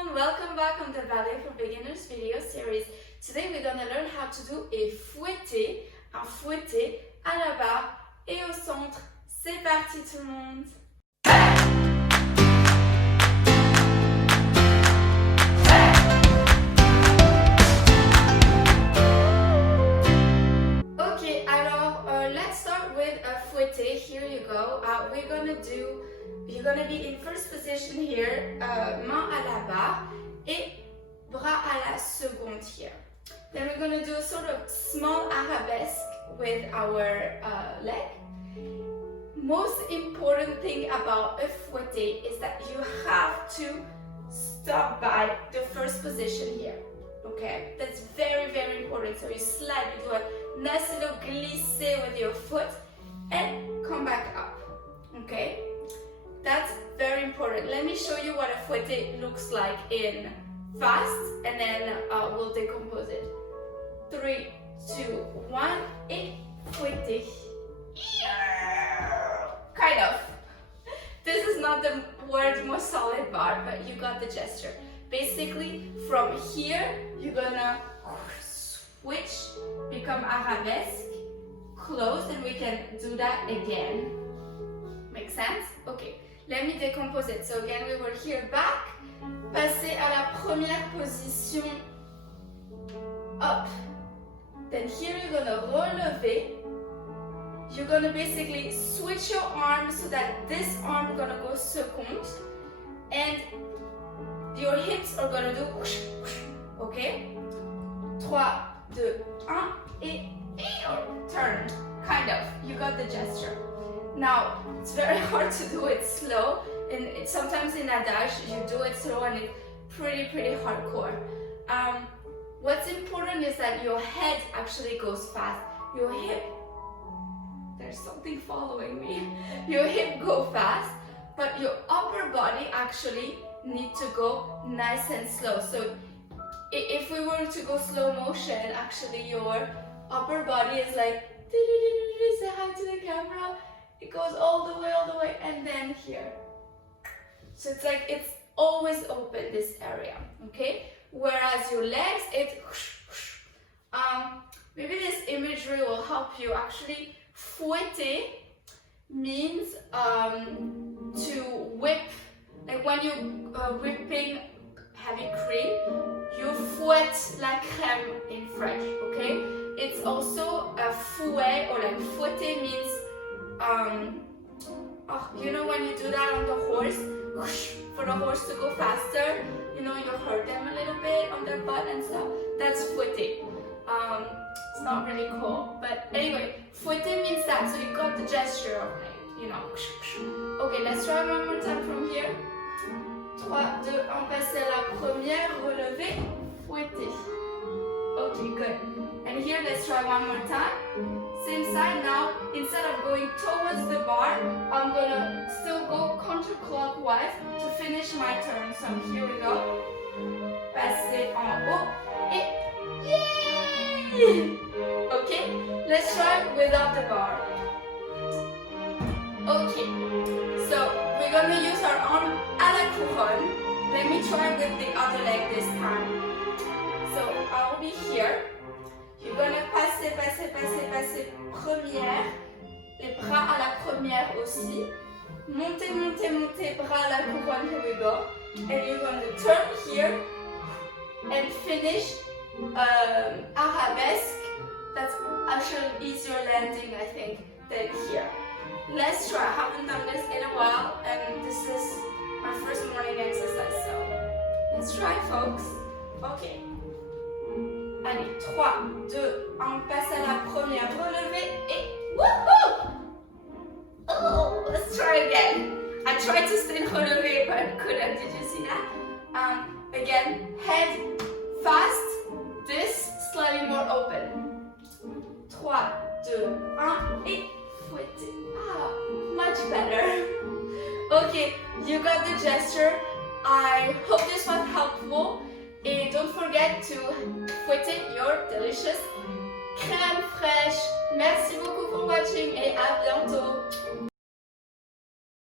everyone, welcome back on the Ballet for Beginners video series. Today we're going to learn how to do a fouetté, un fouetté à la barre et au centre. C'est parti tout le monde! Okay, alors let's start with a fouetté. Here you go. You're gonna be in first position here, main à la barre et bras à la seconde here. Then we're gonna do a sort of small arabesque with our leg. Most important thing about a fouetté is that you have to stop by the first position here. Okay, that's very, very important. So you slide, you do a nice little glissé with your foot and come back up. Okay, that's very important. Let me show you what a fouetté looks like in fast, and then we'll decompose it. 3, 2, 1, et fouetté. Kind of. This is not the word most solid barre, but you got the gesture. Basically, from here, you're gonna switch, become arabesque, close, and we can do that again. Make sense? Okay, let me decompose it. So again, we were here back, passer à la première position, up. Then here you're gonna relever. You're gonna basically switch your arm so that this arm is gonna go second, and your hips are gonna do okay? 3, 2, 1, et turn. Kind of. You got the gesture. Now, it's very hard to do it slow, and sometimes in adage you do it slow and it's pretty hardcore. What's important is that your head actually goes fast. Your hip, there's something following me. Your hip go fast, but your upper body actually need to go nice and slow. So if we were to go slow motion, actually your upper body is like, say hi to the camera. It goes all the way, and then here. So it's like, it's always open, this area, okay? Whereas your legs, maybe this imagery will help you. Actually, fouetter means to whip. Like when you whipping heavy cream, you fouette la crème in French, okay? It's also a fouet, or like fouetter means, you know when you do that on the horse, for the horse to go faster, you know, you hurt them a little bit on their butt and stuff. That's fouetter. It's not really cool, but anyway, fouetter means that, so you got the gesture of it, you know. Okay, let's try one more time from here. 3, 2, 1, passer la première, relever, fouetter. Okay, good. And here, let's try one more time. Same side. Now, instead of going towards the bar, I'm gonna still go counterclockwise to finish my turn. So here we go. Passer en haut et yay! Okay, let's try without the bar. Okay, so we're gonna use our arm à la couronne. Let me try with the other leg this time. So I'll be here. You're gonna passer, première, les bras à la première aussi. Monter, bras à la couronne, here we go. And you're gonna turn here and finish arabesque. That's actually easier landing, I think, than here. Let's try. I haven't done this in a while, and this is my first morning exercise, so let's try, folks. Okay. Allez, 3, 2, 1, passe à la première, relever et woohoo! Oh, let's try again. I tried to stay relevé, but couldn't. Did you see that? Again, head fast, this slightly more open. 3, 2, 1, et fouetter. Ah, much better. Okay, you got the gesture. I hope this was helpful. Et don't forget to fouetter your delicious crème fraîche. Merci beaucoup for watching et à bientôt.